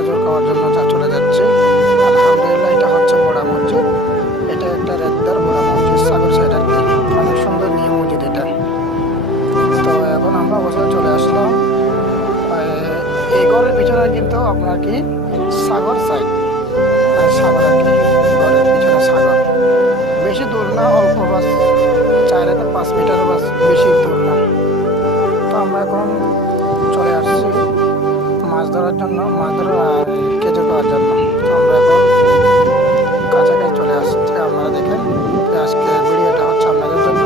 খেজুর খাওয়ার জন্য চলে যাচ্ছি। আলহামদুলিল্লাহ, এটা হচ্ছে বড়া মসজিদ। এটা একটা রেদ্দার বড়া মসজিদ, সাগর সাইড আর কি। অনেক সুন্দর নিউ মসজিদ এটা। তো এখন আমরা অবশ্যই চলে আসলাম। এই ঘরের পিছনে কিন্তু আপনার কি সাগর সাইড, মানে সাগর আর কি। ঘরের পিছনে সাগর, বেশি দূর না, অল্প বাস 4 থেকে 5 মিটার, বাস বেশি দূর না। তো আমরা এখন চলে আসছি মাছ ধরার জন্য, মাছ ধরার আর খেজুর খাওয়ার জন্য। তো আমরা এখন কাছাকাছি চলে আসছি। আপনারা দেখেন আজকে ভিডিওটা হচ্ছে আপনাদের জন্য।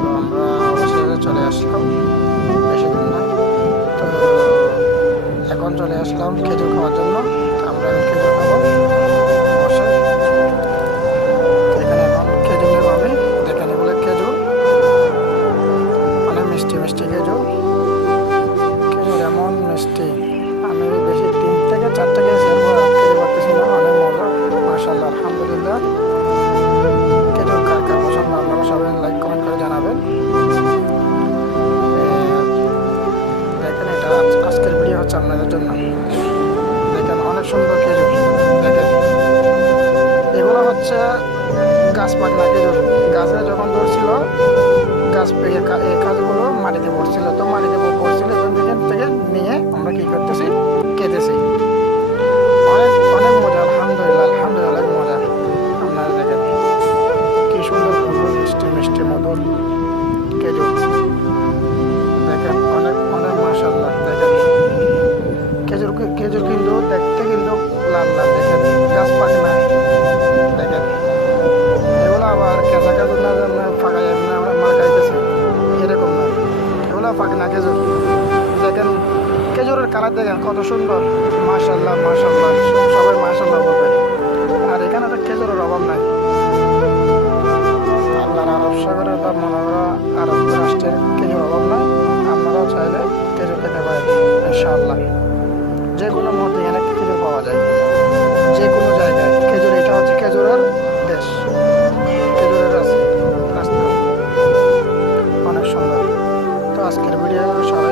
তো আমরা অবশ্যই চলে আসলাম, বেশি দূর না। তো এখন চলে আসলাম খেজুর খাওয়ার জন্য। তো আমরা এখন খেজুর খাবো অবশ্যই। এখানে এখন খেজুর নেব আমি। দেখেন এগুলো খেজুর, অনেক মিষ্টি মিষ্টি খেজুর। খেজুর এমন মিষ্টি, আমি বেশি 3 থেকে 4 খেতে পারতেছি না। অনেক মজা, মাশাআল্লাহ, আলহামদুলিল্লাহ। খেজুর কার কার পছন্দ আপনারা সবাই লাইক কমেন্ট করে জানাবেন। দেখেন এটা আজকের ভিডিও হচ্ছে আপনাদের জন্য। দেখেন অনেক সুন্দর খেজুর। দেখেন এগুলো হচ্ছে গাছ পাকনা খেজুর। গাছে যখন ধরছিল, গাছ পেয়ে এই কাজগুলো মাটিতে পড়ছিল। তো মাটিতে পড়ছিল, এখান থেকে নিয়ে আমরা কি করতেছি, কেটেছি। অনেক অনেক মজা, আলহামদুলিল্লাহ, আলহামদুলিল্লাহ, অনেক মজা। আপনারা দেখেন কি সুন্দর মধুর, মিষ্টি মিষ্টি মধুর খেজুর। দেখেন অনেক অনেক মাশাআল্লাহ। দেখেন খেজুর খেজুর কিন্তু দেখতে কিন্তু লাল লাল। দেখেন গাছ পাকে না। দেখেন এগুলো আবার কেঁচা খেজুর না, ফাঁকা যাবে না, আমার গাইতেছে এরকম না। এগুলো পাকে না খেজুর। দেখেন খেজুরের কালার দেখেন কত সুন্দর, মাশাআল্লাহ, মাশাআল্লাহ, সবাই মাশাআল্লাহ বলবেন। আর এখানে তো খেজুরের অভাব নাই। আল্লাহর আরব সাগরের বা মনোহরা আরব রাষ্ট্রের খেজুর অভাব নাই। আপনারাও চাইলে খেজুর খেতে পারেন ইনশাআল্লাহ। যে কোনো মুহূর্তে এখানে খেজুর পাওয়া যায়, যে কোনো জায়গায় খেজুর। এটা হচ্ছে খেজুরের দেশ, খেজুরের রাস্তা। অনেক সুন্দর। তো আজকের ভিডিও সবাই